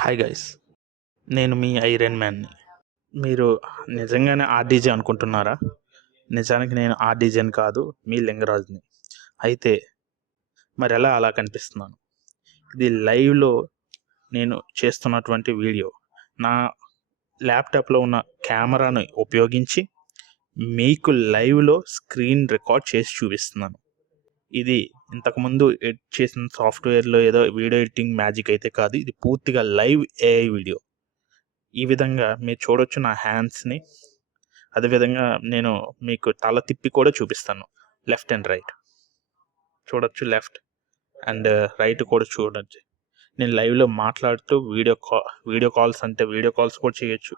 Hi guys, నేను మీ iron మ్యాన్ని. మీరు నిజంగానే ఆర్డీజే అనుకుంటున్నారా? నిజానికి నేను ఆర్డీజేని కాదు, మీ లింగరాజుని. అయితే మరి ఎలా అలా కనిపిస్తున్నాను? ఇది లైవ్లో నేను చేస్తున్నటువంటి వీడియో. నా ల్యాప్టాప్లో ఉన్న కెమెరాను ఉపయోగించి మీకు లైవ్లో స్క్రీన్ రికార్డ్ చేసి చూపిస్తున్నాను. ఇది ఇంతకుముందు ఎడిట్ చేసిన సాఫ్ట్వేర్లో ఏదో వీడియో ఎడిటింగ్ మ్యాజిక్ అయితే కాదు, ఇది పూర్తిగా లైవ్ ఏఐ వీడియో. ఈ విధంగా మీరు చూడొచ్చు నా హ్యాండ్స్ని. అదేవిధంగా నేను మీకు తల తిప్పి కూడా చూపిస్తాను, లెఫ్ట్ అండ్ రైట్ చూడొచ్చు, లెఫ్ట్ అండ్ రైట్ కూడా చూడొచ్చు. నేను లైవ్లో మాట్లాడుతూ వీడియో కాల్స్ అంటే వీడియో కాల్స్ కూడా చేయొచ్చు.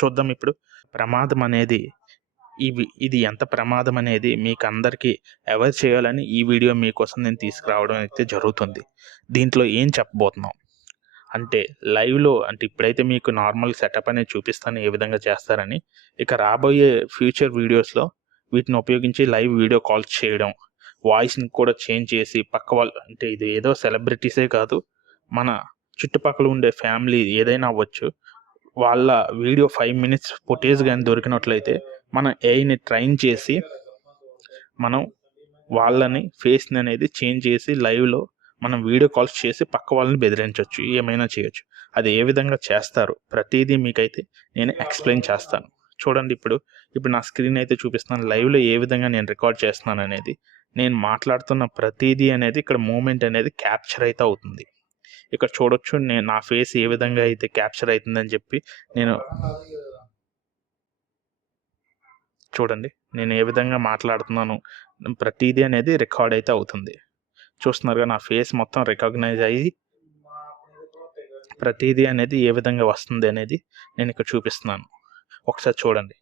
చూద్దాం ఇప్పుడు. ప్రమాదం అనేది ఇది ఎంత ప్రమాదం అనేది మీకు అందరికీ అవేర్ చేయాలని ఈ వీడియో మీకోసం నేను తీసుకురావడం అయితే జరుగుతుంది. దీంట్లో ఏం చెప్పబోతున్నాం అంటే లైవ్లో అంటే ఇప్పుడైతే మీకు నార్మల్ సెటప్ అనేది చూపిస్తాను ఏ విధంగా చేస్తారని. ఇక రాబోయే ఫ్యూచర్ వీడియోస్లో వీటిని ఉపయోగించి లైవ్ వీడియో కాల్స్ చేయడం, వాయిస్ని కూడా చేంజ్ చేసి పక్క వాళ్ళు అంటే ఇది ఏదో సెలబ్రిటీసే కాదు, మన చుట్టుపక్కల ఉండే ఫ్యామిలీ ఏదైనా అవ్వచ్చు, వాళ్ళ వీడియో 5 minutes ఫుటేజ్ కానీ దొరికినట్లయితే మన ఏఐని ట్రైన్ చేసి మనం వాళ్ళని ఫేస్ని అనేది చేంజ్ చేసి లైవ్లో మనం వీడియో కాల్స్ చేసి పక్క వాళ్ళని బెదిరించవచ్చు, ఏమైనా చేయొచ్చు. అది ఏ విధంగా చేస్తారు ప్రతిదీ మీకైతే నేను ఎక్స్ప్లెయిన్ చేస్తాను. చూడండి, ఇప్పుడు నా స్క్రీన్ అయితే చూపిస్తున్నాను. లైవ్లో ఏ విధంగా నేను రికార్డ్ చేస్తున్నాను అనేది, నేను మాట్లాడుతున్న ప్రతిదీ అనేది ఇక్కడ మూమెంట్ అనేది క్యాప్చర్ అయితే అవుతుంది. ఇక్కడ చూడొచ్చు నేను నా ఫేస్ ఏ విధంగా అయితే క్యాప్చర్ అవుతుందని చెప్పి నేను చూడండి, నేను ఏ విధంగా మాట్లాడుతున్నాను ప్రతిదీ అనేది రికార్డ్ అయితే అవుతుంది. చూస్తున్నారుగా, నా ఫేస్ మొత్తం రికగ్నైజ్ అయ్యి ప్రతిదీ అనేది ఏ విధంగా వస్తుంది అనేది నేను ఇక్కడ చూపిస్తున్నాను. ఒకసారి చూడండి,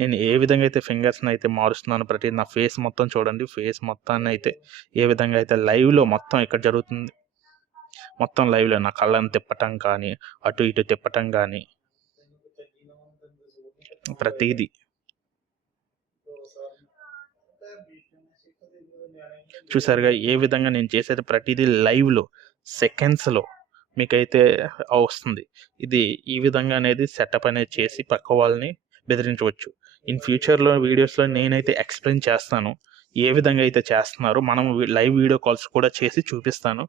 నేను ఏ విధంగా అయితే ఫింగర్స్ని అయితే మారుస్తున్నాను, ప్రతిదీ నా ఫేస్ మొత్తం చూడండి. ఫేస్ మొత్తాన్ని అయితే ఏ విధంగా అయితే లైవ్లో మొత్తం ఇక్కడ జరుగుతుంది, మొత్తం లైవ్లో నా కళ్ళని తిప్పటం కానీ అటు ఇటు తిప్పటం కానీ ప్రతిదీ చూసారుగా. ఏ విధంగా నేను చేసేది ప్రతిదీ లైవ్లో సెకండ్స్లో మీకైతే వస్తుంది. ఇది ఈ విధంగా అనేది సెటప్ అనేది చేసి పక్క వాళ్ళని బెదిరించవచ్చు. ఇన్ ఫ్యూచర్లో వీడియోస్లో నేనైతే ఎక్స్ప్లెయిన్ చేస్తాను ఏ విధంగా అయితే చేస్తున్నారో. మనం లైవ్ వీడియో కాల్స్ కూడా చేసి చూపిస్తాను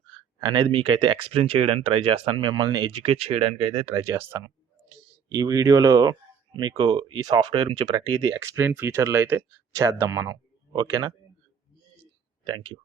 అనేది మీకైతే ఎక్స్ప్లెయిన్ చేయడానికి ట్రై చేస్తాను, మిమ్మల్ని ఎడ్యుకేట్ చేయడానికి అయితే ట్రై చేస్తాను. ఈ వీడియోలో మీకు ఈ సాఫ్ట్వేర్ నుంచి ప్రతిదీ ఎక్స్ప్లెయిన్ ఫ్యూచర్లో అయితే చేద్దాం మనం. ఓకేనా? Thank you.